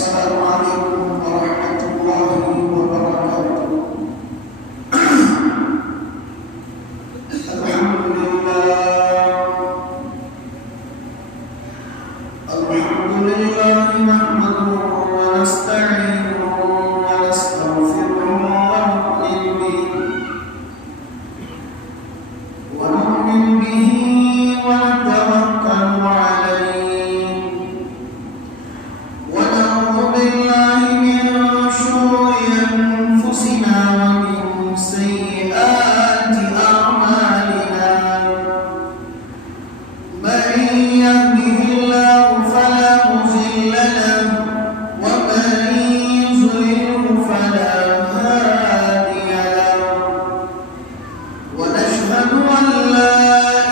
السلام عليكم ورحمة الله وبركاته. الحمد لله نحمده ونستعينه ونستغفره ونؤمن به ونتوكل عليه ونعوذ بالله من شرور أنفسنا ومن سيئات أعمالنا. من يهده الله فلا مضل له ومن يضلل فلا هادي له. ونشهد أن لا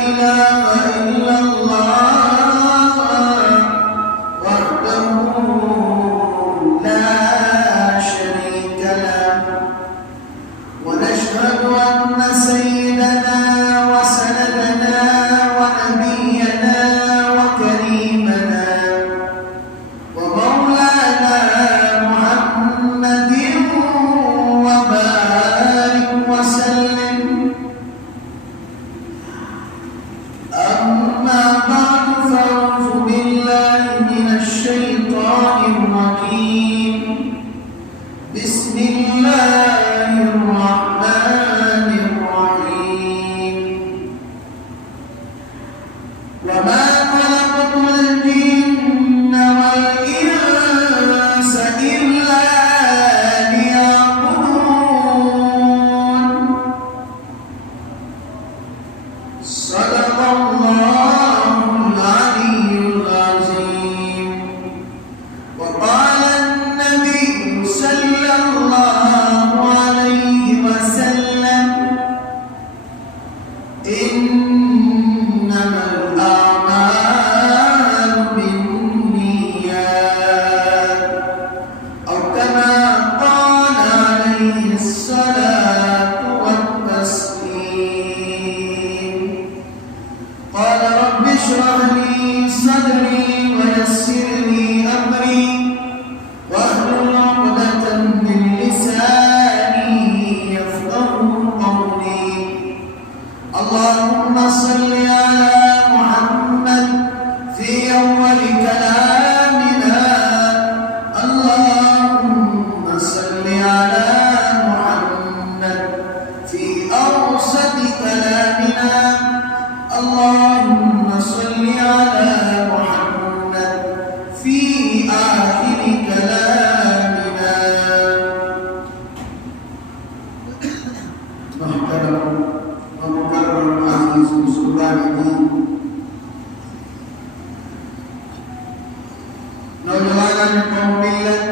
إله إلا الله وحده لا شريك له. ونشهد أن سيدنا وسندنا ونبينا وكريمنا ومولانا محمد وبارك وسلم. أما بعد فأعوذ بالله من الشيطان الرجيم. بسم الله الرحمن الرحيم. وما خلقت الجن والإنس إلا ليعبدون. صدق الله العلي العظيم. وقال النبي صلى الله عليه وسلم: إنما الأعمال بالنيات، أو كما قال عليه الصلاة والتسليم. قال رب اشرح لي صدري ويسر لي أمري واحلل عقدة من لساني يفقهوا قولي. اللهم صل على محمد في أول كلامنا. اللهم صل على محمد في أوسط كلامنا. اللهم صل على محمد في آخر كلامنا. محترم ومكرم عزيز مسلمانین، نوجوانان قوم ملت،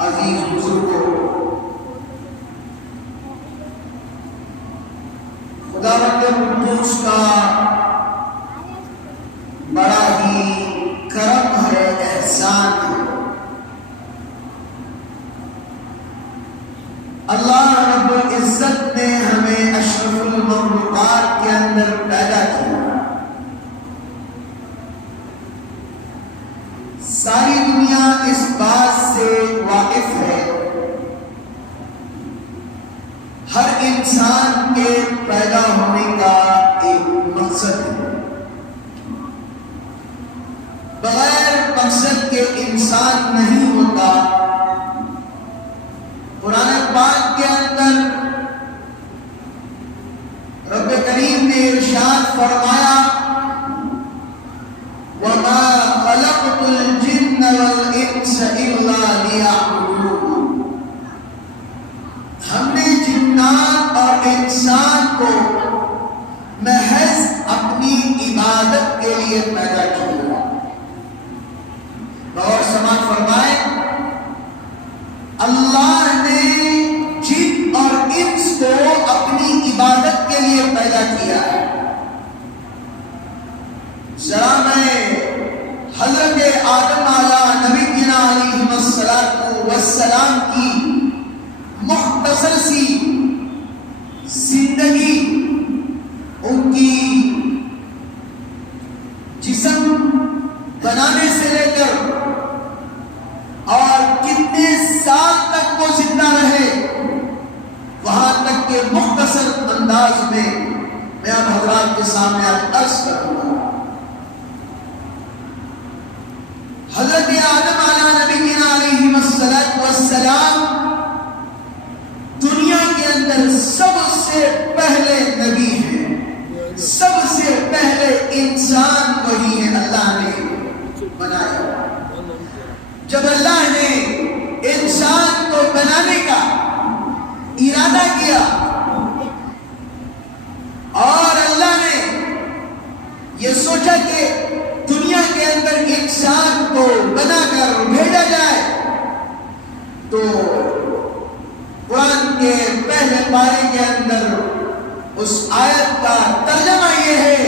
عزیز بزرگوں، خداوند قدوس کا بڑا ہی کرم ہے، احسان ہے۔ اللہ رب العزت نے ہمیں اشرف المخلوقات کے اندر پیدا کیا۔ ساری دنیا اس بات سے واقف ہے، ہر انسان کے پیدا ہونے کا ایک مقصد ہے۔ بغیر مقصد کے انسان نہیں ہوتا۔ قرآن پاک کے اندر رب کریم نے ارشاد فرمایا: وَمَا خَلَقْتُ الْجِنَّ وَالْإِنسَ إِلَّا لِيَعْبُدُونِ۔ ہم نے جنات اور انسان کو محض اپنی عبادت کے لیے پیدا کیا۔ اور سماعت فرمائے، اللہ نے جن اور انس کو اپنی عبادت کے لیے پیدا کیا ہے۔ ذرا میں حضرت آدم علیہ نبینا علیہ السلام کی مختصر سی زندگی، ان کی جسم بنانے سے لے کر نہ رہے، وہاں تک کہ مختصر انداز میں میں اب حضرات کے سامنے آج عرض کروں گا۔ حضرت آدم علیہ نبینا علیہ السلام دنیا کے اندر سب سے پہلے نبی ہیں، سب سے پہلے انسان وہی ہے، اللہ نے بنایا۔ جب اللہ نے انسان کو بنانے کا ارادہ کیا اور اللہ نے یہ سوچا کہ دنیا کے اندر انسان کو بنا کر بھیجا جائے، تو قرآن کے پہلے پارے کے اندر اس آیت کا ترجمہ یہ ہے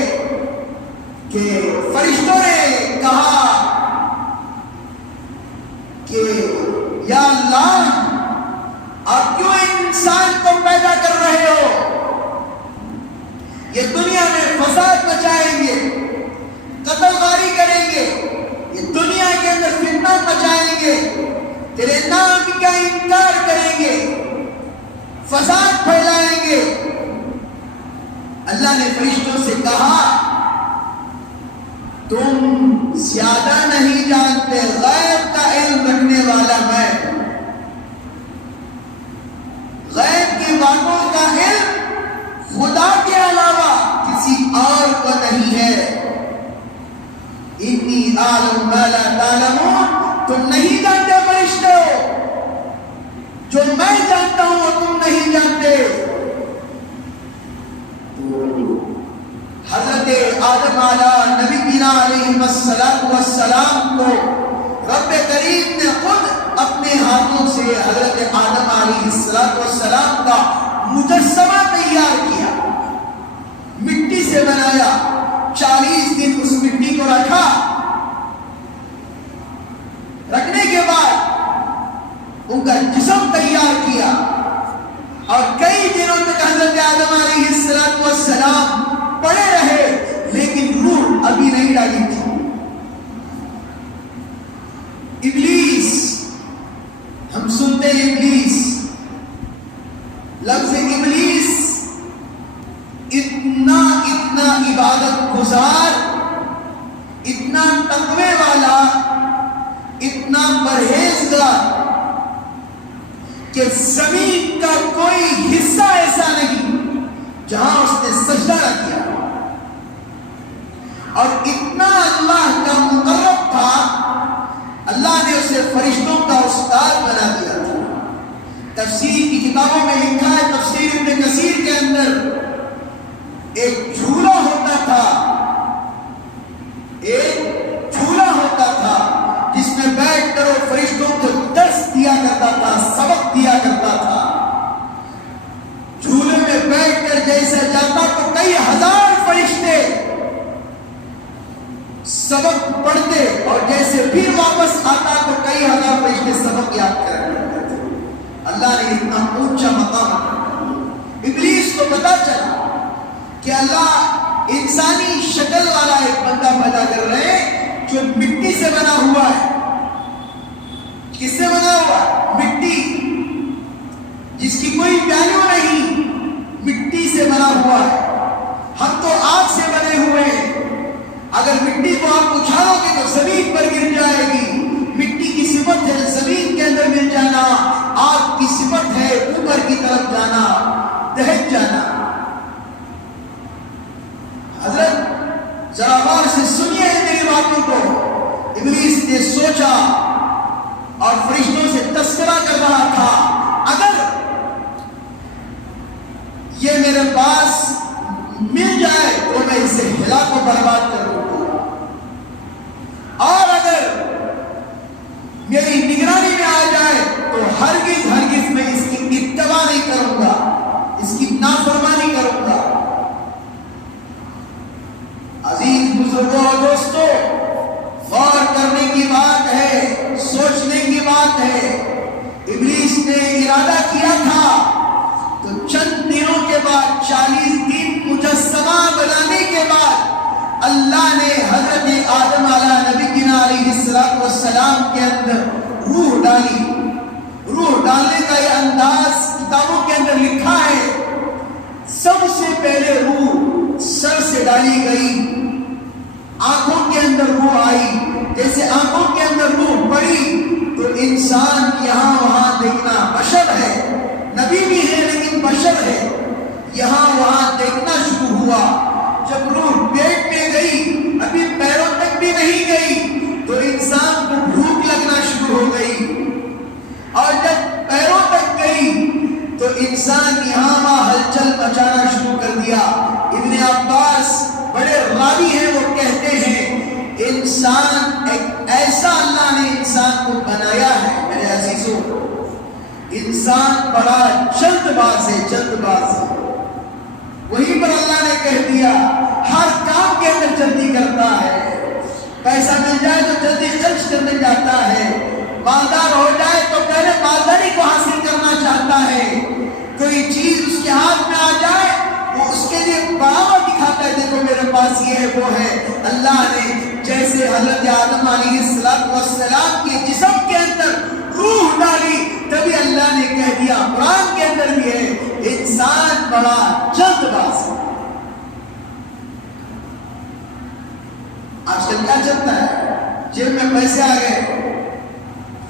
کہ فرشتوں نے کہا کہ یا اللہ، آپ کیوں انسان کو پیدا کر رہے ہو؟ یہ دنیا میں فساد مچائیں گے، قتل غاری کریں گے، یہ دنیا کے اندر فتنہ مچائیں گے، تیرے نام کا انکار کریں گے، فساد پھیلائیں گے۔ اللہ نے فرشتوں سے کہا تم زیادہ نہیں جانتے، غیب کا علم رکھنے والا میں، غیب کی باتوں کا علم خدا کے علاوہ کسی اور کو نہیں ہے۔ انی اعلم ما لا تعلمون، تم نہیں جانتے فرشتے ہو، جو میں جانتا ہوں وہ تم نہیں جانتے۔ حضرت آدم علیہ نبینا علیہ السلام کو رب کریم نے خود اپنے ہاتھوں سے حضرت آدم علیہ السلام کا مجسمہ تیار کیا، مٹی سے بنایا، 40 دن اس مٹی کو رکھا، رکھنے کے بعد ان کا جسم تیار کیا، اور کئی دنوں تک حضرت آدم علیہ السلام پڑے رہے، لیکن روح ابھی نہیں ڈالی تھی۔ ابلیس، ہم سنتے ہیں ابلیس، لفظ ابلیس اتنا عبادت گزار، اتنا تقوی والا، اتنا پرہیزگار کہ زمین کا کوئی حصہ ایسا نہیں جہاں اس نے سجدہ نہ کیا، اور اتنا اللہ کا مقرب تھا، اللہ نے اسے فرشتوں کا استاد بنا دیا تھا۔ تفسیر کی کتابوں میں لکھا ہے، تفسیر ابن کثیر کے اندر ایک جھولا ہوتا تھا، ایک جھولا ہوتا تھا جس میں بیٹھ کر وہ فرشتوں کو درس دیا کرتا تھا، سبق دیا کرتا تھا۔ جھولے میں بیٹھ کر جیسے جاتا تو کئی ہزار فرشتے سبق پڑھتے، اور جیسے پھر واپس آتا تو کئی ہزار فرشتے سبق یاد کرتے تھے۔ اللہ نے اتنا اونچا مقام رکھا۔ ابلیس کو پتا چلا کہ اللہ انسانی شکل والا ایک بندہ پیدا کر رہے ہیں جو مٹی سے بنا ہوا ہے۔ کس سے بنا ہوا؟ مٹی، جس کی کوئی ویلیو نہیں، مٹی سے بنا ہوا ہے۔ ہم تو آگ سے بنے ہوئے ہیں، اگر مٹی کو آپ اچھالو گے تو زمین پر گر جائے گی۔ مٹی کی صفت ہے زمین کے اندر مل جانا، آگ کی صفت ہے اوپر کی طرف جانا، دہک جانا۔ حضرت ذرا غور سے سنیے میری باتوں کو۔ ابلیس نے سوچا اور فرشتوں سے تذکرہ کر رہا تھا، اگر یہ میرے پاس مل جائے تو میں اسے ہلا کو برباد کر دوں گا، اور اگر میری نگرانی میں آ جائے تو ہرگز میں اس کی اتباع نہیں کروں گا، اس کی نافرمانی کروں گا۔ عزیز بزرگوں اور دوستوں، غور کرنے کی بات ہے، سوچنے کی بات ہے۔ ابلیس نے ارادہ کیا تھا تو چند دنوں کے بعد، 40 دن مجسمہ بنانے کے بعد، اللہ نے حضرت آدم علیہ نبینا علیہ السلام کے اندر روح ڈالی۔ روح ڈالنے کا یہ انداز کتابوں کے اندر لکھا ہے، سب سے پہلے روح سر سے ڈالی گئی، آنکھوں کے اندر روح آئی، جیسے آنکھوں کے اندر روح پڑی تو انسان یہاں وہاں دیکھنا، بشر ہے، نبی بھی ہے لیکن بشر ہے، یہاں وہاں دیکھنا شروع ہوا۔ جب روح پیٹ میں گئی، ابھی پیروں تک بھی نہیں گئی تو انسان کو بھوک لگنا شروع ہو گئی، اور جب پیروں تک گئی تو انسان یہاں وہاں ہلچل مچانا شروع کر دیا۔ ابن عباس بڑے راوی ہیں، وہ کہتے ہیں انسان ایک ایسا اللہ نے انسان کو بنایا ہے میرے عزیزوں، انسان بڑا جلد باز ہے، جلد باز ہے۔ وہیں پر اللہ نے کہہ دیا ہر کام کے اندر جلدی کرتا ہے، پیسہ مل جائے تو جلدی خرچ کرنے جاتا ہے، مالدار ہو جائے تو پہلے مالداری کو حاصل کرنا چاہتا ہے، کوئی چیز اس کے ہاتھ میں آ جائے وہ اس کے لیے بڑھاوا دکھاتا ہے، دیکھو میرے پاس یہ ہے وہ ہے۔ اللہ نے جیسے حضرت آدم علیہ السلام کے جسم کے اندر روح ڈالی، تبھی اللہ نے کہہ دیا قرآن کے اندر بھی ہے انسان بڑا جلد باز ہے۔ آج کل کیا چلتا ہے؟ جیب میں پیسے آ گئے،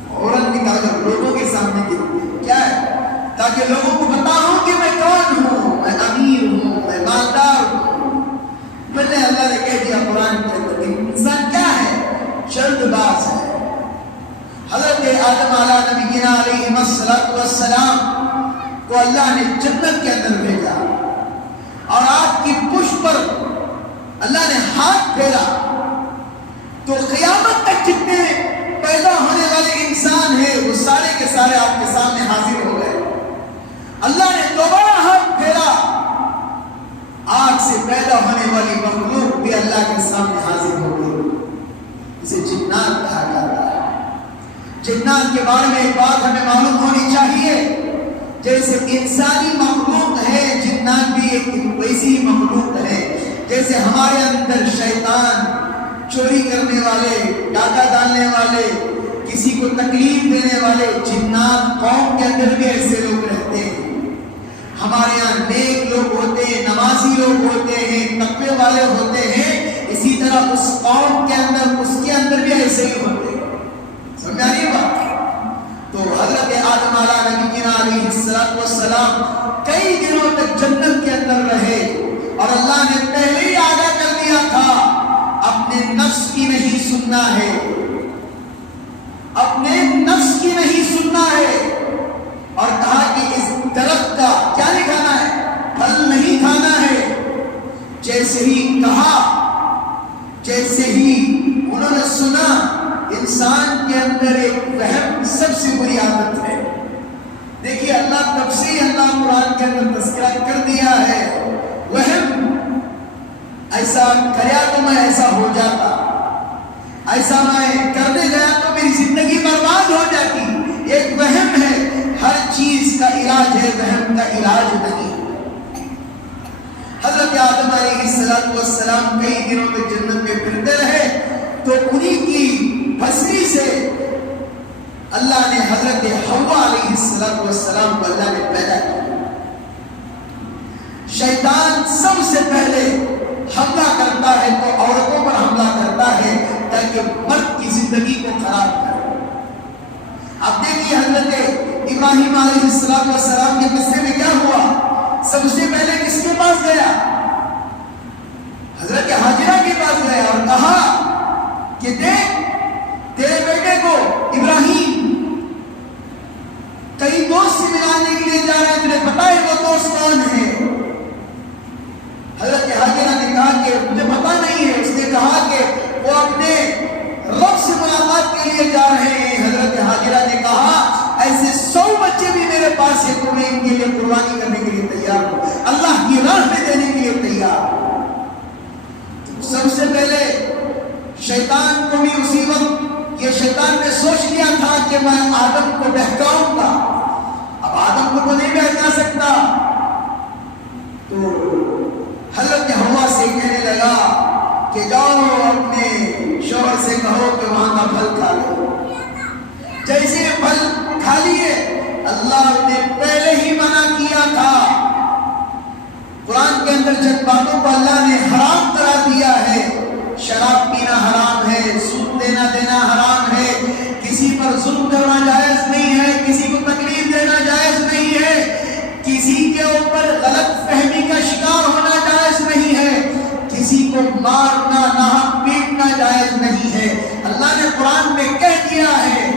فوراً نکال کر لوگوں کے سامنے گرتے، کیا ہے؟ تاکہ لوگوں کو بتاؤں کہ میں کون ہوں، میں امیر ہوں، میں مالدار ہوں۔ میں نے اللہ نے کہہ دیا قرآن کے اندر انسان کیا ہے؟ جلد باز ہے۔ حضرت آدم علیہ السلام کو اللہ نے جنت کے اندر بھیجا، اور آپ کی پشت پر اللہ نے ہاتھ پھیرا تو قیامت تک جتنے پیدا ہونے والے انسان ہیں وہ سارے کے سارے آپ کے سامنے حاضر ہو گئے۔ اللہ نے دوبارہ ہاتھ پھیرا، آگ سے پیدا ہونے والی مخلوق بھی اللہ کے سامنے حاضر ہو گئی۔ اسے جنات کہا جاتا ہے۔ جنات کے بارے میں ایک بات ہمیں معلوم ہونی چاہیے، جیسے انسانی مخلوق ہے جنات بھی ایک ویسی مخلوق ہے۔ جیسے ہمارے اندر شیطان، چوری کرنے والے، ڈاکہ ڈالنے والے، کسی کو تکلیف دینے والے، جنات قوم کے اندر بھی ایسے لوگ رہتے ہیں۔ ہمارے یہاں نیک لوگ ہوتے ہیں، نمازی لوگ ہوتے ہیں، تقوی والے ہوتے ہیں، اسی طرح اس قوم کے اندر، اس کے اندر بھی ایسے ہی ہوتے ہیں۔ سمجھ آ رہی ہے بات؟ تو حضرت آدم علیہ السلام کئی دنوں تک جنت کے اندر رہے، اور اللہ نے پہلے ہی آگاہ کر دیا تھا اپنے نفس کی نہیں سننا ہے، اپنے نفس کی نہیں سننا ہے، اور کہا کہ اس درخت کا کیا نہیں کھانا ہے، پھل نہیں کھانا ہے۔ جیسے ہی کہا، جیسے ہی انہوں نے سنا، انسان کے اندر ایک وہم سب سے بری عادت ہے۔ دیکھیے اللہ تب سے اللہ قرآن کے اندر تذکرہ کر دیا ہے، وہم ایسا کریا تو میں ایسا ہو جاتا، ایسا میں کرنے گیا تو میری زندگی برباد ہو جاتی۔ ایک وہم ہے، ہر چیز کا علاج ہے، وہم کا علاج نہیں۔ حضرت آدم علیہ السلام کئی دنوں تک جنت میں پھرتے رہے، تو انہی کی پھسلی سے اللہ نے حضرت حوا علیہ السلام کو اللہ نے پیدا کیا۔ شیطان سب سے پہلے حملہ کرتا ہے تو عورتوں پر حملہ کرتا ہے تاکہ مرد کی زندگی کو خراب کرے۔ اب دیکھیے حضرت ابراہیم علیہ السلام کے قصے میں کیا ہوا؟ سب سے پہلے کس کے پاس گیا؟ حضرت حاجرہ کے پاس گیا اور کہا کہ دیکھ تیرے بیٹے کو ابراہیم کئی دوست سے ملانے کے لیے جا رہے ہیں، تجھے پتا ہے وہ دوست کون ہے؟ حضرت حاجرہ نے کہا کہ مجھے پتا نہیں ہے۔ اس نے کہا کہ وہ اپنے رب سے ملاقات کے لیے جا رہے ہیں۔ حضرت حاجرہ نے کہا ایسے 100 بچے بھی میرے پاس ہیں، تو میں ان کے لیے قربانی کرنے کے لیے تیار ہوں، اللہ کی راہ میں دینے کے لیے تیار ہوں۔ سب سے پہلے شیطان کو بھی اسی وقت یہ شیطان نے سوچ لیا تھا کہ میں آدم کو بہکاؤں گا، اب آدم کو تو نہیں بہکا سکتا، تو حضرت حوا سے کہنے لگا کہ جاؤ اپنے شوہر سے کہو کہ وہاں کا پھل کھا لو۔ جیسے پھل کھا لیے، اللہ نے پہلے ہی منع کیا تھا۔ قرآن کے اندر جن باتوں کو اللہ نے حرام قرار دیا ہے، شراب پینا حرام ہے، سود دینا حرام ہے، کسی پر ظلم کرنا جائز نہیں ہے، کسی کو تکلیف دینا جائز نہیں ہے، کسی کے اوپر غلط فہمی کا شکار ہونا جائز نہیں ہے، کسی کو مارنا ناحق پیٹنا جائز نہیں ہے۔ اللہ نے قرآن میں کہہ دیا ہے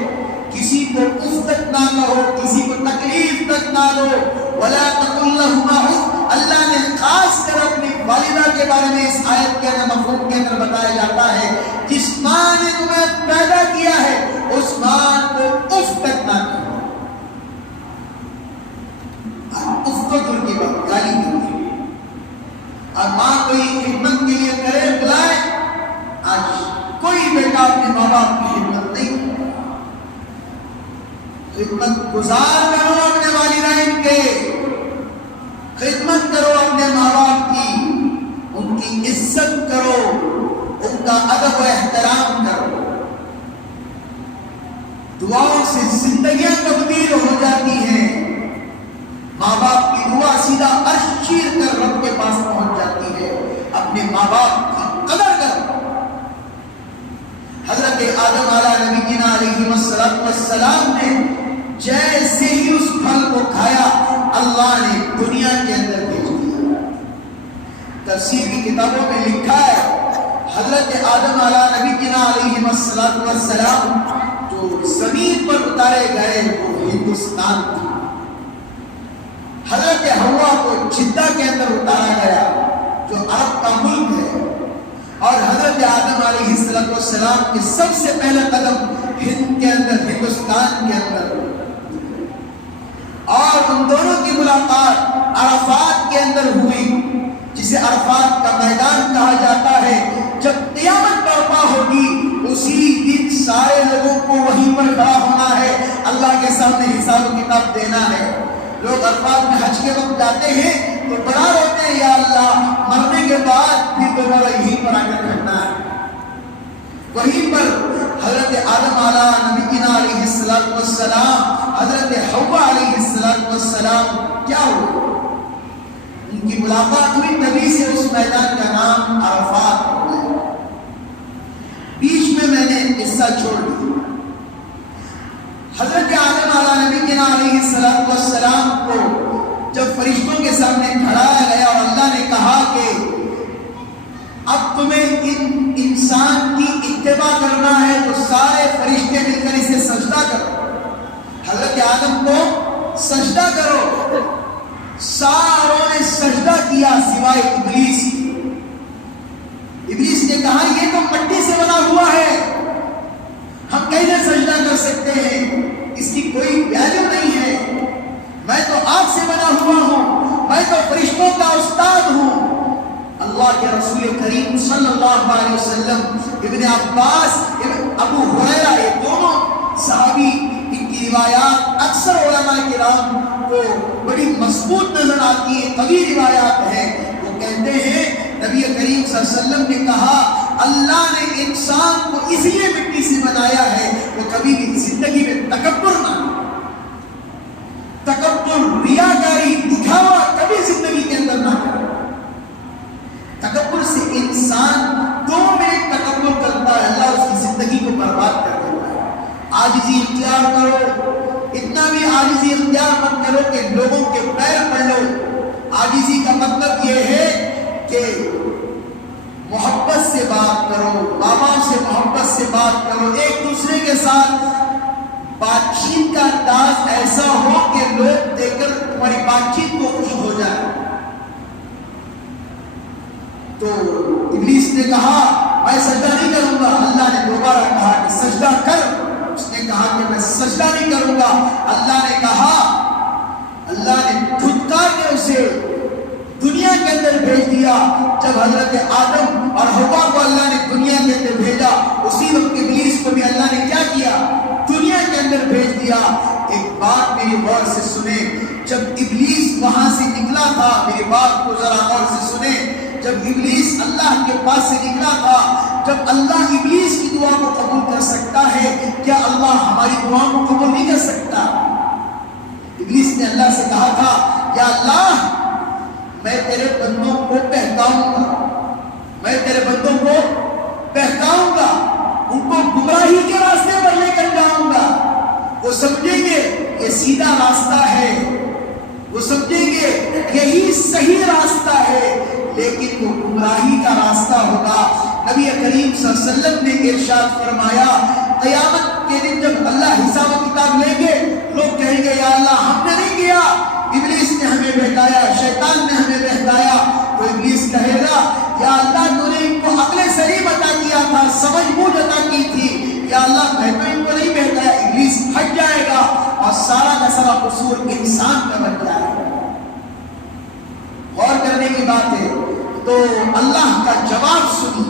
کسی کو اف تک نہ کہو، کسی کو تکلیف تک نہ دو، ولا تقل لهما اف۔ اللہ نے خاص کر اپنی والدہ کے بارے میں اس آیت کے اندر مفہوم کے اندر بتایا جاتا ہے جس ماں نے تمہیں پیدا کیا ہے اس ماں کو اف تک نہ کہو۔ اف کو دور کی بات، گالی دو، اور ماں کوئی خدمت کے لیے کرے بلائے، آج کوئی بیٹا اپنے ماں باپ کی خدمت نہیں کرتا۔ خدمت گزار کرو اپنے والدین کے، خدمت کرو اپنے ماں باپ کی، ان کی عزت کرو، ان کا ادب و احترام کرو۔ دعاؤں سے زندگیاں تبدیل ہو جاتی ہیں۔ ماں باپ کی دعا سیدھا عرش چیر کر رب کے پاس پہنچ جاتی ہے۔ اپنے ماں باپ کی قدر کرو۔ حضرت آدم علیہ السلام نے جیسے ہی اس پھل کو کھایا اللہ نے دنیا کے اندر بھیج دیا۔ تفسیر کی کتابوں میں لکھا ہے حضرت آدم علیہ السلام جو زمین پر اتارے گئے وہ ہندوستان تھا۔ حضرت حوا کو جدہ کے اندر اتارا گیا جو عرب کا ملک ہے، اور حضرت آدم علیہ السلام کے سب سے پہلا قدم ہند کے اندر، ہندوستان کے اندر، اور ان دونوں کی ملاقات عرفات کے اندر ہوئی، جسے عرفات کا میدان کہا جاتا ہے۔ جب قیامت برپا ہوگی اسی دن سارے لوگوں کو وہیں پر کھڑا ہونا ہے، اللہ کے سامنے حساب و کتاب دینا ہے۔ لوگ عرفات میں حج کے وقت جاتے ہیں تو بڑا روتے ہیں، یا اللہ مرنے کے بعد پھر دوبارہ یہیں پر آ کر رہنا ہے۔ وہیں پر حضرت آدم علیہ السلام، حضرت حوا علیہ السلام کیا ہوا؟ ان کی ملاقات ہوئی، تبھی سے اس میدان کا نام عرفات ہو گیا۔ بیچ میں نے قصہ چھوڑ دیا۔ حضرت آدم علیہ السلام کو جب فرشتوں کے سامنے کھڑایا گیا اور اللہ نے کہا کہ اب تمہیں ان انسان کی اتباع کرنا ہے تو سارے فرشتے مل کر اسے سجدہ کرو، حضرت آدم کو سجدہ کرو۔ ساروں نے سجدہ کیا سوائے ابلیس۔ ابلیس نے کہا یہ تو مٹی سے بنا ہوا ہے، ہم کیسے سجدہ کر سکتے ہیں، اس کی کوئی ویلیو نہیں ہے، میں تو آگ سے بنا ہوا ہوں، میں تو فرشتوں کا استاد ہوں۔ اللہ کے رسول کریم صلی اللہ علیہ وسلم، ابن عباس، ابو ہریرہ، یہ دونوں صحابی، ان کی روایات اکثر علماء کرام کو بڑی مضبوط نظر آتی ہیں، قوی روایات ہیں۔ وہ کہتے ہیں نبی کریم صلی اللہ علیہ وسلم نے کہا اللہ نے انسان کو اس لیے مٹی سے بنایا ہے وہ کبھی بھی زندگی میں تکبر نہ، تکبر، ریاکاری، دکھاوا کبھی زندگی کے اندر نہ کرے۔ تکبر سے انسان 2 منٹ تکبر کرتا ہے، اللہ اس کی زندگی کو برباد کر دیتا ہے۔ عاجزی اختیار کرو، اتنا بھی عاجزی اختیار مت کرو کہ لوگوں کے پیر پڑ لو۔ عاجزی کا مطلب یہ ہے کہ محبت سے بات کرو، ماں باپ سے محبت سے بات کرو، ایک دوسرے کے ساتھ بات چیت کا انداز ایسا ہو کہ لوگ دیکھ کر تمہاری بات چیت کو خوش ہو جائے۔ تو ابلیس نے کہا میں سجدہ نہیں کروں گا، اللہ نے دوبارہ کہا کہ سجدہ کر، اس نے کہا کہ میں سجدہ نہیں کروں گا۔ اللہ نے کہا، اللہ نے دھتکار کے اسے دنیا کے اندر بھیج دیا۔ جب حضرت آدم اور حوا کو اللہ نے دنیا کے اندر بھیجا، اسی وقت ابلیس کو بھی اللہ نے کیا کیا؟ دنیا کے اندر بھیج دیا۔ ایک بات میری غور سے سنیں، جب ابلیس وہاں سے نکلا تھا، میری بات کو ذرا غور سے سنیں، جب ابلیس اللہ کے پاس سے نکلا تھا، جب اللہ ابلیس کی دعا کو قبول کر سکتا ہے، کیا اللہ ہماری دعا کو قبول نہیں کر سکتا؟ ابلیس نے اللہ سے کہا تھا یا اللہ میں تیرے بندوں کو بہکاؤں گا، میں تیرے بندوں کو بہکاؤں گا، ان کو گمراہی کے راستے پر لے کر جاؤں گا، وہ سمجھیں گے یہ سیدھا راستہ ہے، وہ سمجھیں گے یہی صحیح راستہ ہے، لیکن وہ گمراہی کا راستہ ہوگا۔ نبی کریم صلی اللہ علیہ وسلم نے ارشاد فرمایا قیامت کے دن جب اللہ حساب و کتاب لیں گے، لوگ کہیں گے یا اللہ ہم نے نہیں کیا، ابلیس نے ہمیں بہکایا، شیطان نے ہمیں بہکایا۔ تو ابلیس کہے گا یا اللہ تو نے ان کو عقل سلیم عطا کیا تھا، سمجھ بوجھ عطا کی تھی، یا اللہ میں تو ان کو نہیں بہکایا۔ ابلیس ہٹ جائے گا اور سارا کا سارا قصور انسان کا بن جائے گا۔ غور کرنے کی بات ہے۔ تو اللہ کا جواب سنی،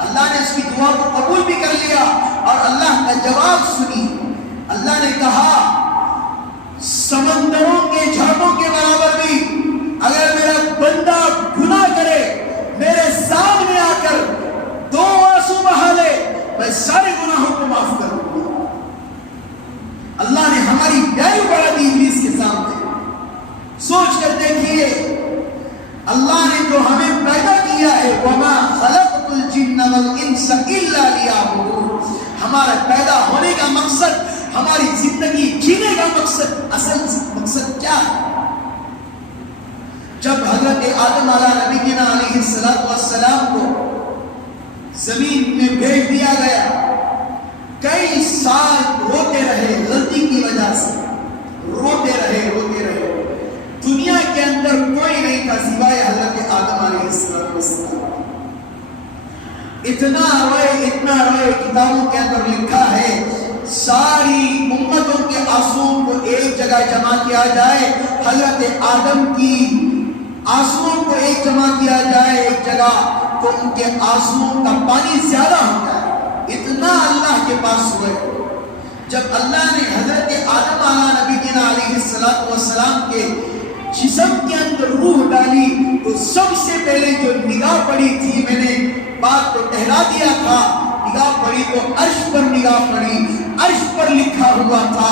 اللہ نے اس کی دعا کو قبول بھی کر لیا اور اللہ کا جواب سنی۔ اللہ نے کہا سمندروں کے جھاگوں کے برابر بھی اگر میرا بندہ گناہ کرے، میرے سامنے آ کر 2 آنسو بہا لے، میں سارے گناہوں کو معاف کر دوں گا۔ اللہ نے ہماری ویلیو بڑھا دی ابلیس کے سامنے۔ سوچ کر دیکھیے اللہ نے جو ہمیں پیدا کیا ہے وما خلقت الجن والانس الا لیعبدون، ہمارا پیدا ہونے کا مقصد، ہماری زندگی جینے کا مقصد، اصل مقصد کیا ہے؟ جب حضرت آدم نبینا علیہ السلام کو زمین میں بھیج دیا گیا، کئی سال روتے رہے غلطی کی وجہ سے، روتے رہے۔ دنیا کے اندر کوئی نہیں تھا سوائے حضرت آدم علیہ السلام۔ اتنا روئے، کتابوں کے اندر لکھا ہے ساری امتوں کے آنسوؤں کو ایک جگہ جمع کیا جائے، حضرت آدم کی آنسوؤں کو ایک جمع کیا جائے ایک جگہ، تو ان کے آنسوؤں کا پانی زیادہ ہوتا ہے۔ اتنا اللہ کے پاس ہوئے۔ جب اللہ نے حضرت آدم نبینا علیہ السلام کے جسم کے اندر روح ڈالی، تو سب سے پہلے جو نگاہ پڑی تھی، میں نے بات کو ٹہرا دیا تھا، نگاہ پڑی تو عرش پر نگاہ پڑی، عرش پر لکھا ہوا تھا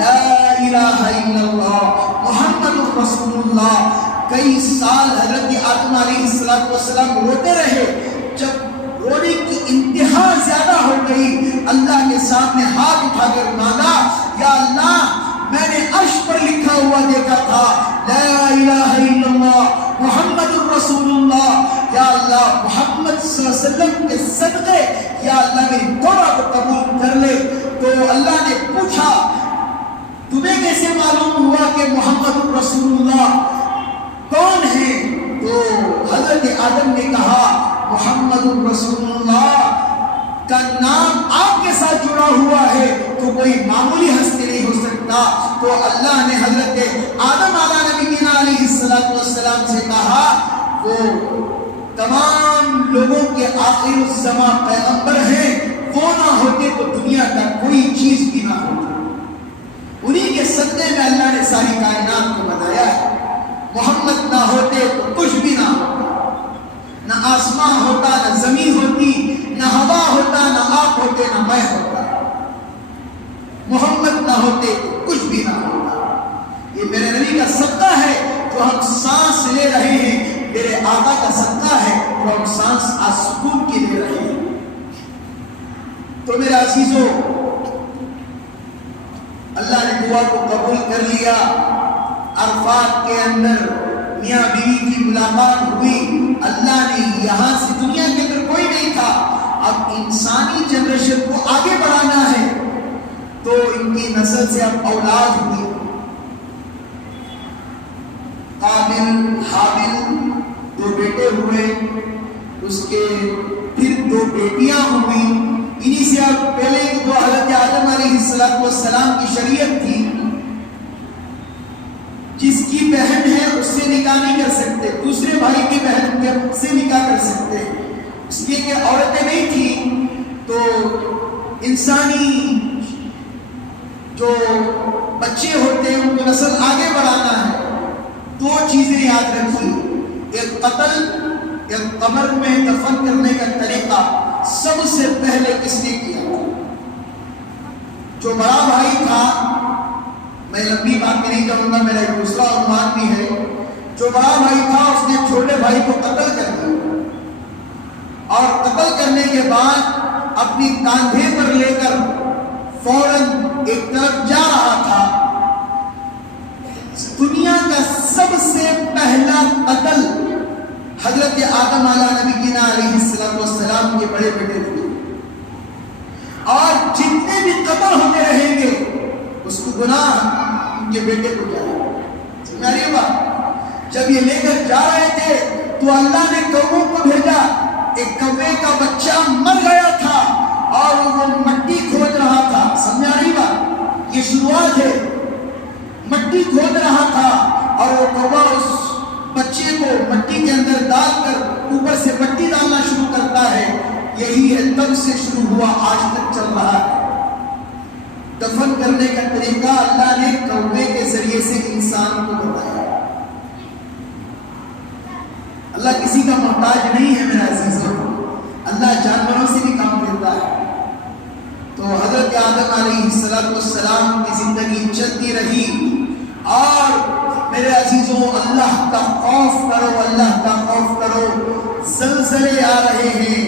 لا الہ الا اللہ محمد رسول اللہ۔ کئی سال حضرت آدم علیہ السلام روتے رہے۔ جب رونے کی انتہا زیادہ ہو گئی، اللہ کے سامنے ہاتھ اٹھا کر مانگا یا اللہ میں نے عرش پر لکھا ہوا دیکھا تھا لا الہ الا اللہ محمد الرسول اللہ، یا اللہ محمد صلی اللہ علیہ وسلم کے صدقے یا اللہ میری توبہ کو قبول کر لے۔ تو اللہ نے پوچھا تمہیں کیسے معلوم ہوا کہ محمد الرسول اللہ کون ہے؟ تو حضرت آدم نے کہا محمد الرسول اللہ کا نام آپ کے ساتھ جڑا ہوا ہے تو کوئی معمولی ہستی نہیں ہو سکتا۔ تو اللہ نے حضرت آدم نبینا علیہ السلام سے کہا وہ تمام لوگوں کے آخر الزمان پیغمبر ہیں، وہ نہ ہوتے تو دنیا کا کوئی چیز بھی نہ ہوتا، انہی کے صدقے میں اللہ نے ساری کائنات کو بنایا ہے۔ محمد نہ ہوتے تو کچھ بھی نہ ہوتا، نہ آسمان ہوتا، نہ زمین ہوتی، نہ ہوا ہوتا، نہ آپ ہوتے، نہ میں ہوتا۔ محمد نہ ہوتے تو کچھ بھی نہ ہوتا۔ یہ میرے نبی کا صدقہ ہے جو ہم سانس لے رہے ہیں، میرے آقا کا صدقہ ہے جو ہم سانس سکون کی لے رہے ہیں۔ تو میرے عزیزو، اللہ نے دعا کو قبول کر لیا۔ عرفات کے اندر میاں بیوی کی ملاقات ہوئی۔ اللہ نے یہاں سے، دنیا کے اندر کوئی نہیں تھا، اب انسانی جنریشن کو آگے بڑھانا ہے، تو ان کی نسل سے اب اولاد ہوئی۔ قابل حابل 2 بیٹے ہوئے، اس کے پھر 2 بیٹیاں ہوئی۔ انہی سے اب پہلے جو حضرت آدم علیہ السلام کی شریعت تھی، جس کی بہن ہے اس سے نکاح نہیں کر سکتے، دوسرے بھائی کی بہن سے نکاح کر سکتے، اس لیے کہ عورتیں نہیں تھیں۔ تو انسانی جو بچے ہوتے ہیں ان کو نسل آگے بڑھانا ہے، 2 چیزیں یاد رکھی، ایک قتل، ایک قبر میں دفن کرنے کا طریقہ سب سے پہلے کس نے کیا؟ جو بڑا بھائی تھا میں لمبی بات میں نہیں کروں گا، میرا ایک دوسرا عنوان بھی ہے. جو بڑا بھائی تھا اس نے چھوٹے بھائی کو قتل کر دیا، اور قتل کرنے کے بعد اپنی کاندھے پر لے کر فوراً ایک طرف جا رہا تھا. دنیا کا سب سے پہلا قتل حضرت آدم علیہ نبینا علیہ السلام کے بڑے بیٹے تھے، اور جتنے بھی قتل ہوتے رہیں گے اس کو گناہ ان کے بیٹے کو جائے. سمجھ رہی بات؟ جب یہ لے کر جا رہے تھے تو اللہ نے کووں کو بھیجا. ایک کوے کا بچہ مر گیا تھا اور وہ مٹی کھود رہا تھا. سمجھ رہی بات؟ یہ شروعات ہے. مٹی کھود رہا تھا اور وہ کوہ اس بچے کو مٹی کے اندر ڈال کر اوپر سے مٹی ڈالنا شروع کرتا ہے. یہی ہے، تب سے شروع ہوا، آج تک چل رہا ہے. دفن کرنے کا طریقہ اللہ نے کوے کے ذریعے سے انسان کو بتایا. اللہ کسی کا محتاج نہیں ہے میرا عزیزوں. اللہ جانوروں سے بھی کام لیتا ہے. تو حضرت آدم علیہ السلام کی زندگی چلتی رہی. اور میرے عزیزوں اللہ کا خوف کرو، اللہ کا خوف کرو. زلزلے آ رہے ہیں.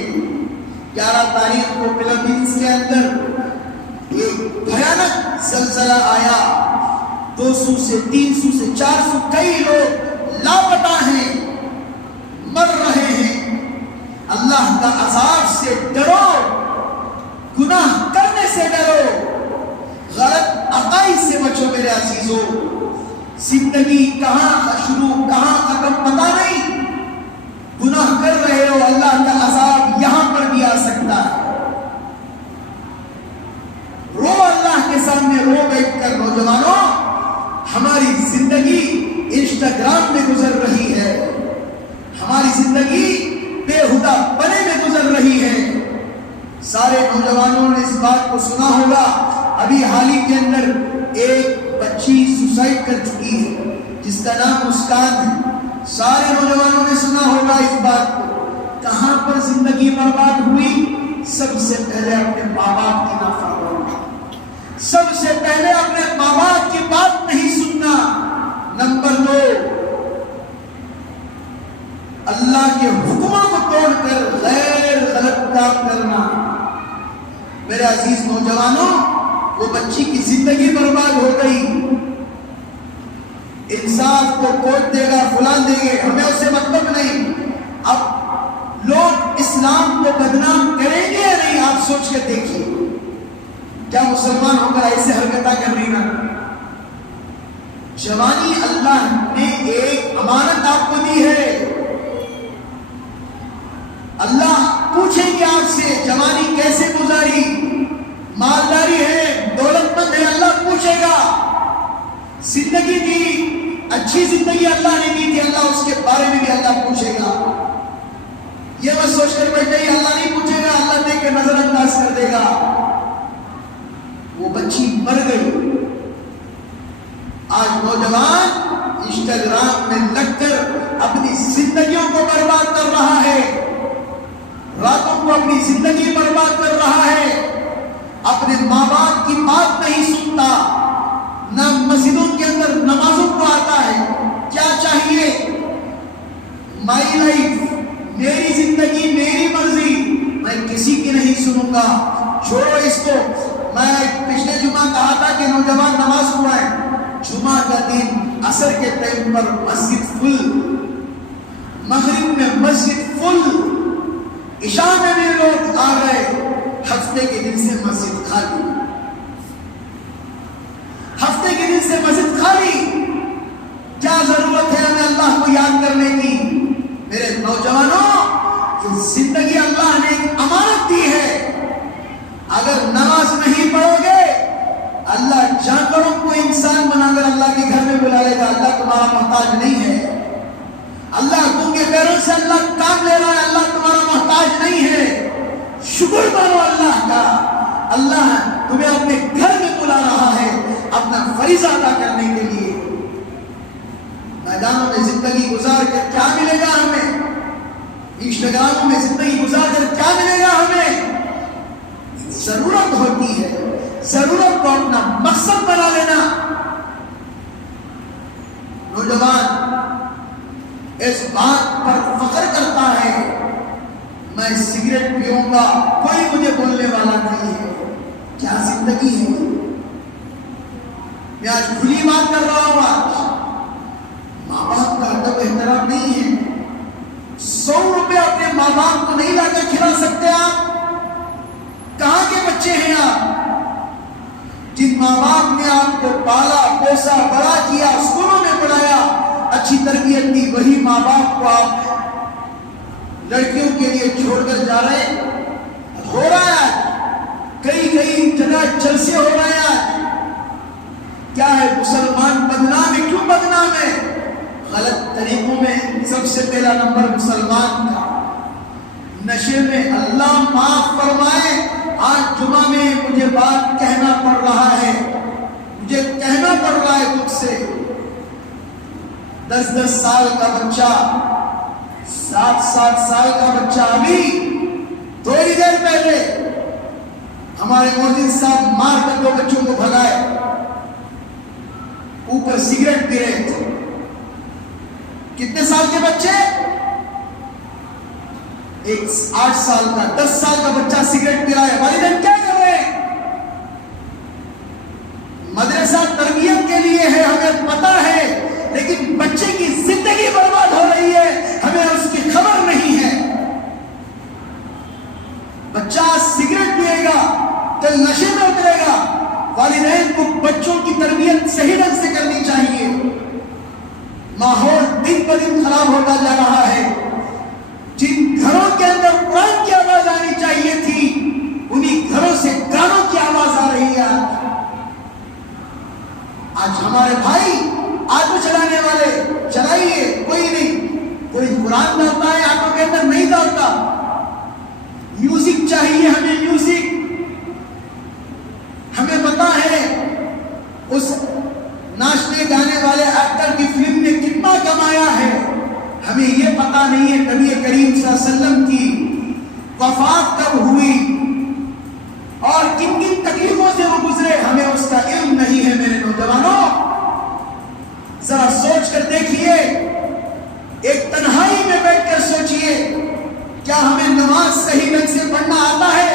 11 تاریخ کو فلپینس کے اندر ایک بھیانک زلزلہ آیا. 200 سے 300 سے 400 کئی لوگ لاپتہ ہیں، مر رہے ہیں. اللہ کا عذاب سے ڈرو، گناہ کرنے سے ڈرو، غلط عقائد سے بچو میرے عزیزوں. زندگی کہاں شروع کہاں ختم پتہ نہیں. گناہ کر رہے ہو، اللہ کا عذاب یہاں پر بھی آ سکتا ہے. رو اللہ کے سامنے، رو بیٹھ کر. نوجوانوں، ہماری زندگی انسٹاگرام میں گزر رہی ہے، ہماری زندگی بےہودہ پنے میں گزر رہی ہے. سارے نوجوانوں نے اس بات کو سنا ہوگا. ابھی حال ہی کے اندر ایک بچی سوسائڈ کر چکی ہے جس کا نام مسکان ہے. سارے نوجوانوں نے سنا ہوگا اس بات کو. کہاں پر زندگی برباد ہوئی؟ سب سے پہلے اپنے ماں باپ کی نافرمانی، سب سے پہلے اپنے ماں باپ کی بات نہیں سننا. نمبر 2، اللہ کے حکموں کو توڑ کر غیر غلط کام کرنا. میرے عزیز نوجوانوں، وہ بچی کی زندگی برباد ہو گئی. انصاف کو کوٹ دے گا، فلان دے گے، ہمیں اس سے مطلب نہیں. اب لوگ اسلام کو بدنام کریں گے یا نہیں؟ آپ سوچ کے دیکھیے. کیا مسلمان ہو کر ایسے حرکتیں کر رہی نا؟ جوانی اللہ نے ایک امانت آپ کو دی ہے. اللہ پوچھیں گے آپ سے جوانی کیسے گزاری. مالداری ہے، دولت مند ہے، اللہ پوچھے گا. زندگی دی، اچھی زندگی اللہ نے دی تھی، اللہ اس کے بارے میں بھی اللہ پوچھے گا. یہ مت سوچ کر بیٹھ جائیے اللہ نہیں پوچھے گا، اللہ دیکھ کے نظر انداز کر دے گا. وہ بچی مر گئی. آج نوجوان انسٹاگرام میں لگ کر اپنی زندگیوں کو برباد کر رہا ہے، راتوں کو اپنی زندگی برباد کر رہا ہے. اپنے ماں باپ کی بات نہیں سنتا، نہ مسجدوں کے اندر نمازوں کو آتا ہے. کیا چاہیے؟ مائی لائف، میری زندگی، میری مرضی، میں کسی کی نہیں سنوں گا. چھوڑو اس کو. میں پچھلے جمعہ کہا تھا کہ نوجوان نماز پڑھائیں. جمعہ کا دن عصر کے ٹائم پر مسجد فل، مغرب میں مسجد فل، عشاء میں بھی لوگ آ گئے. ہفتے کے دن سے مسجد خالی، ہفتے کے دن سے مسجد خالی. کیا ضرورت ہے ہمیں اللہ کو یاد کرنے کی؟ میرے نوجوانوں، یہ زندگی اللہ نے ایک امانت دی ہے. اگر نماز نہیں پڑھو گے، اللہ جانوروں کو انسان بنا کر اللہ کے گھر میں بلا لے گا. اللہ تمہارا محتاج نہیں ہے. اللہ تم کے پیروں سے اللہ کام لے رہا ہے، اللہ تمہارا محتاج نہیں ہے. شکر کرو اللہ کا. اللہ تمہیں اپنے گھر میں بلا رہا ہے اپنا فریضہ ادا کرنے کے لیے. میدانوں میں زندگی گزار کر کیا ملے گا ہمیں؟ انسٹاگراموں میں زندگی گزار کر کیا ملے گا ہمیں؟ ضرورت ہوتی ہے، ضرورت کو اپنا مقصد بنا لینا. نوجوان اس بات پر فخر کرتا ہے میں سگریٹ پیوں گا کوئی مجھے بولنے والا نہیں ہے. کیا زندگی ہے. میں آج کھلی بات کر رہا ہوں. آج ماں باپ کا ادب احترام نہیں ہے. 100 روپے اپنے ماں باپ کو نہیں لا کر کھلا سکتے. آپ کہاں کے بچے ہیں. آپ جن ماں باپ نے آپ کو پالا پوسا بڑا کیا اسکولوں میں پڑھایا اچھی تربیت دی وہی ماں باپ کو آپ لڑکیوں کے لیے چھوڑ کر جا رہے ہیں. ہو رہا ہے کئی جگہ جلسے ہو رہے ہیں. کیا ہے مسلمان بدنام ہے. کیوں بدنام ہے؟ غلط طریقوں میں. سب سے پہلا نمبر مسلمان کا نشے میں. اللہ معاف فرمائے آج جمعہ میں مجھے بات کہنا پڑ رہا ہے. مجھے کہنا پڑ رہا ہے تجھ سے. 10 سال کا بچہ 7 سال کا بچہ ابھی تھوڑی دیر پہلے ہمارے مؤذن صاحب مار کر 2 بچوں کو بھگائے. اوپر سگریٹ پی رہے تھے. کتنے سال کے بچے؟ ایک 8 سال کا 10 سال کا بچہ سگریٹ پی رہا ہے. والدین کیا کر رہے ہیں؟ مدرسہ تربیت کے لیے ہے ہمیں پتا ہے لیکن بچے کی زندگی برباد ہو رہی ہے ہمیں اس کی خبر نہیں ہے. بچہ سگریٹ پیے گا کل نشے میں اترے گا. والدین کو بچوں کی تربیت صحیح ڈھنگ سے کرنی چاہیے. ماحول دن بہ دن خراب ہوتا جا رہا ہے. جن گھروں کے اندر قرآن کی آواز آنی چاہیے تھی انہی گھروں سے گانوں کی آواز آ رہی ہے. آج ہمارے بھائی آٹو چلانے والے چلائیے کوئی نہیں. کوئی قرآن ڈالتا ہے آٹو کے اندر نہیں ڈالتا. میوزک چاہیے ہمیں. میوزک ہمیں پتا ہے اس ناچنے گانے والے ایکٹر کی فلم نے کتنا کمایا ہے. ہمیں یہ پتا نہیں ہے نبی کریم صلی اللہ علیہ وسلم کی وفات کب ہوئی اور کن کن تکلیفوں سے وہ گزرے. ہمیں اس کا علم نہیں ہے. میرے نوجوانوں ذرا سوچ کر دیکھیے. ایک تنہائی میں بیٹھ کر سوچئے کیا ہمیں نماز صحیح ڈھنگ سے پڑھنا آتا ہے؟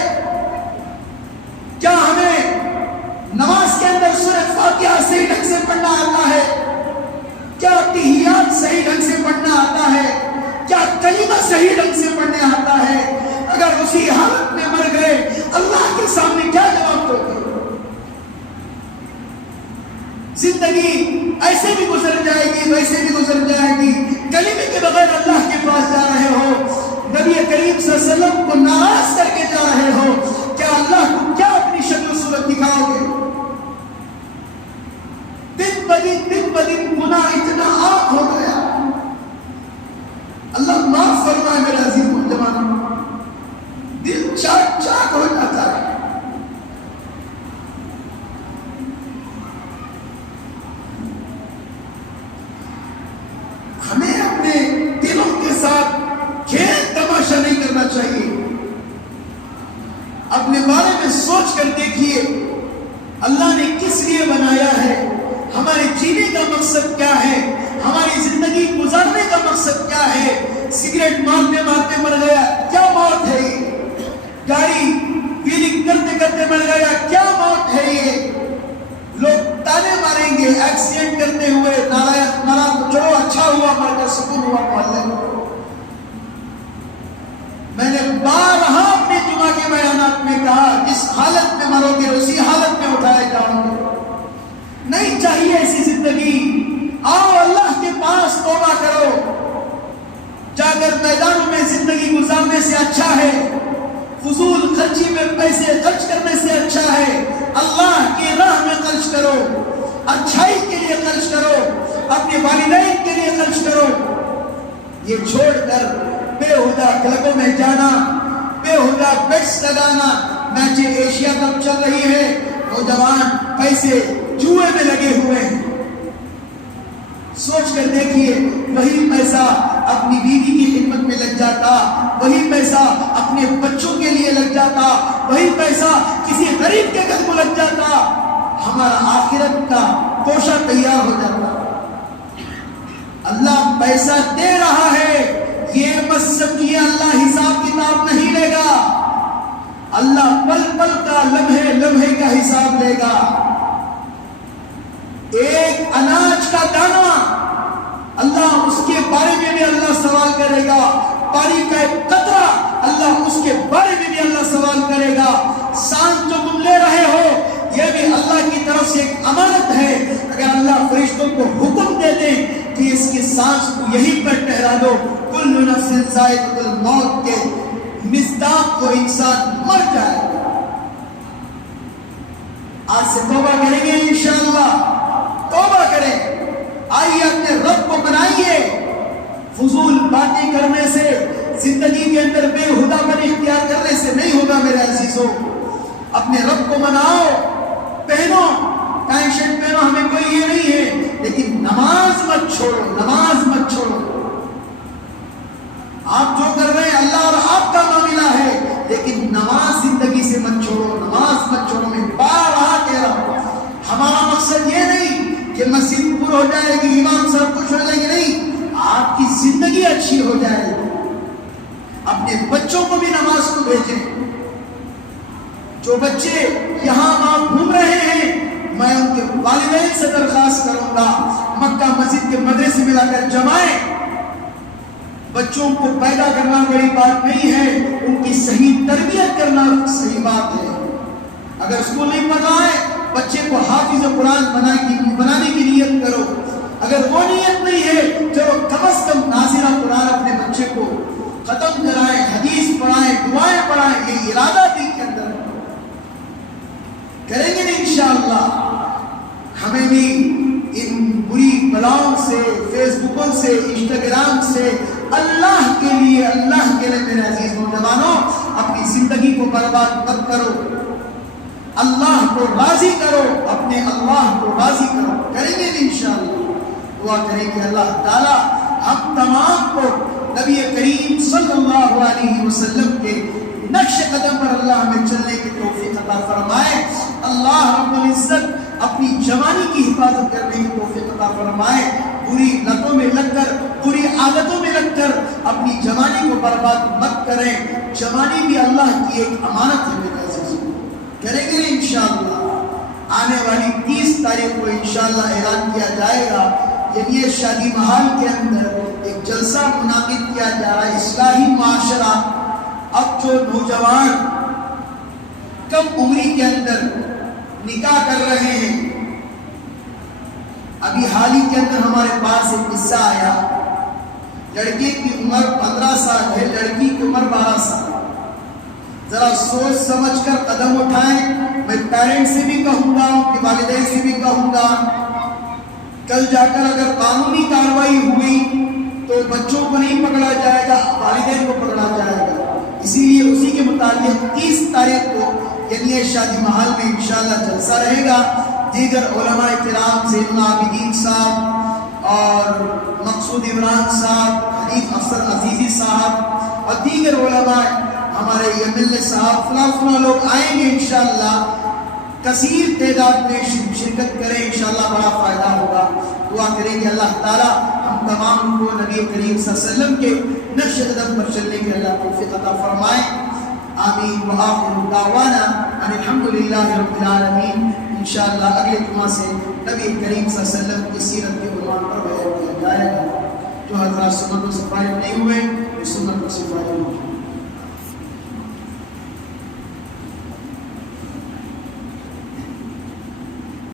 کیا ہمیں نماز کے اندر سورۃ فاتحہ صحیح ڈھنگ سے پڑھنا آتا ہے؟ کیا تحیات صحیح ڈھنگ سے پڑھنا آتا ہے؟ کیا کلمہ صحیح ڈھنگ سے پڑھنے آتا ہے؟ اگر اسی حالت میں مر گئے اللہ کے سامنے کیا جواب دو گے؟ زندگی ایسے بھی گزر جائے گی ویسے بھی گزر جائے گی. کلمے کے بغیر اللہ کے پاس جا رہے ہو. نبی کریم صلی اللہ علیہ وسلم کو ناراض کر کے جا رہے ہو. کیا اللہ کو کیا اپنی شکل و صورت دکھاؤ گے؟ دن بہ دن گناہ اتنا عام ہو گیا. اللہ معاف فرمائے میرے عزیز نوجوانوں. دل چاک چاک ہو جاتا ہے. ہمیں اپنے دلوں کے ساتھ کھیل تماشا نہیں کرنا چاہیے. اپنے بارے میں سوچ کر دیکھیے اللہ نے کس لیے بنایا ہے. ہمارے جینے کا مقصد کیا ہے؟ ہماری زندگی گزارنے کا مقصد کیا ہے؟ سگریٹ مارتے مارتے مر گیا کیا موت ہے یہ؟ گاڑی ویلنگ کرتے کرتے مر گیا کیا موت ہے یہ؟ لوگ تانے ماریں گے ایکسیڈنٹ کرتے ہوئے نالائق مرا تو چلو اچھا ہوا مر کر سکون ہوا محلے میں. میں نے بارہا اپنے جمعہ کے بیانات میں کہا جس حالت میں مرو گے اسی حالت میں اٹھائے جاؤ گے. نہیں چاہیے ایسی زندگی. آؤ اللہ کے پاس توبہ کرو. جا کر میدانوں میں زندگی گزارنے سے اچھا ہے فضول خرچی میں پیسے خرچ کرنے سے اچھا ہے اللہ کی راہ میں خرچ کرو. اچھائی کے لیے خرچ کرو. اپنے والدین کے لیے خرچ کرو. یہ چھوڑ کر بےہودہ کلبوں میں جانا بےہودہ بیٹس لگانا. میچ ایشیا کپ چل رہی ہے نوجوان پیسے جوئے میں لگے ہوئے ہیں. سوچ کر دیکھیے وہی پیسہ اپنی بیوی کی خدمت میں لگ جاتا. وہی پیسہ اپنے بچوں کے لیے لگ جاتا. وہی پیسہ کسی غریب کے گھر کو لگ جاتا. ہمارا آخرت کا کوشہ تیار ہو جاتا. پیسہ دے رہا ہے یہ مت سمجھیے اللہ حساب کتاب نہیں لے گا. اللہ پل پل کا لمحے لمحے کا حساب لے گا. ایک اناج کا دانہ اللہ اس کے بارے میں بھی اللہ سوال کرے گا. پانی کا ایک قطرہ اللہ اس کے بارے میں بھی اللہ سوال کرے گا. سانس جو تم لے رہے ہو یہ بھی اللہ کی طرف سے ایک امانت ہے. اگر اللہ فرشتوں کو حکم دے دے کہ اس کی سانس کو یہیں پر ٹھہرا دو, کل نفس ذائقۃ الموت کے مصداق کو انسان مر جائے گا. آج سے توبہ کریں گے انشاءاللہ, توبہ کریں. آئیے اپنے رب کو منائیے. فضول باتیں کرنے سے, زندگی کے اندر بے ہدا پر اختیار کرنے سے نہیں ہوگا میرے عزیزوں. اپنے رب کو مناؤ. پہنو ٹائی شرٹ پہنو, ہمیں کوئی یہ نہیں ہے, لیکن نماز مت چھوڑو, نماز مت چھوڑو. آپ جو کر رہے ہیں اللہ اور آپ کا معاملہ ہے, لیکن نماز زندگی سے مت چھوڑو, نماز مت چھوڑو. میں بار کہہ رہا ہوں, ہمارا مقصد یہ نہیں کہ مسجد پر ہو جائے گی, امام صاحب خوش ہو جائیں گے, نہیں. آپ کی زندگی اچھی ہو جائے گی. اپنے بچوں کو بھی نماز کو بھیجیں. جو بچے یہاں وہاں گھوم رہے ہیں, میں ان کے والدین سے درخواست کروں گا مکہ مسجد کے مدرسے میں لا کر جمائیں. بچوں کو پیدا کرنا بڑی بات نہیں ہے, ان کی صحیح تربیت کرنا صحیح بات ہے. اگر اسکول نہیں پڑھا ہے, بچے کو حافظ قرآن بنانے کی نیت کرو. اگر وہ نیت نہیں ہے, چلو کم از کم ناظرہ قرآن اپنے بچے کو ختم کرائیں, حدیث پڑھائیں, دعائیں پڑھائیں. یہ ارادہ دل کے اندر کریں گے انشاءاللہ. ہمیں بھی ان بری بلاؤں سے, فیس بکوں سے, انسٹاگرام سے اللہ کے لیے میرے عزیز نوجوانوں اپنی زندگی کو برباد مت کرو. اللہ کو راضی کرو, اپنے اللہ کو راضی کرو. کریں گے انشاءاللہ. دعا کریں کہ اللہ تعالی ہم تمام کو نبی کریم صلی اللہ علیہ وسلم کے نقش قدم پر اللہ ہمیں چلنے کی توفیق عطا فرمائے. اللہ رب العزت اپنی جوانی کی حفاظت کرنے کی توفیق عطا فرمائے. بری لتوں میں لگ کر, بری عادتوں میں لگ کر اپنی جوانی کو برباد مت کریں. جوانی بھی اللہ کی ایک امانت ہے میرے عزیزوں. کریں گے انشاءاللہ. آنے والی 30 تاریخ کو انشاءاللہ اعلان کیا جائے گا, یعنی شادی محل کے اندر ایک جلسہ منعقد کیا جا رہا ہے, اصلاحی معاشرہ. اب جو نوجوان کم عمری کے اندر نکاح کر رہے ہیں, ابھی حال ہی کے اندر ہمارے پاس ایک قصہ آیا. لڑکے کی عمر 15 سال ہے, لڑکی کی عمر 12 سال. ذرا سوچ سمجھ کر قدم اٹھائیں. میں پیرنٹ سے بھی کہوں گا, ان کے والدین سے بھی کہوں گا, کل جا کر اگر قانونی کارروائی ہوئی تو بچوں کو نہیں پکڑا جائے گا, والدین کو پکڑا جائے گا. اسی لیے اسی کے متعلق 30 تاریخ کو یعنی شادی محل میں انشاءاللہ جلسہ رہے گا. دیگر علماء کرام زین العابدین صاحب اور مقصود عمران صاحب, حنیف افسر عزیزی صاحب اور دیگر علماء, ہمارے MLA صاحب, فلاں لوگ آئیں گے انشاءاللہ. کثیر تعداد میں شرکت کریں, انشاءاللہ بڑا فائدہ ہوگا. دعا کریں کہ اللہ تعالی ہم تمام کو نبی کریم صلی اللہ علیہ وسلم کے نقش قدم پر چلنے کے اللہ توفیق عطا فرمائے. آمین. وآخر دعوانا ان الحمدللہ رب العالمین. انشاءاللہ اگلے جمعہ سے نبی کریم صلی اللہ علیہ وسلم کی سیرت کے عنوان پر بیان کیا جائے گا. جو حضرات سنتوں سے فارغ نہیں ہوئے وہ سنت سے فارغ ہوں.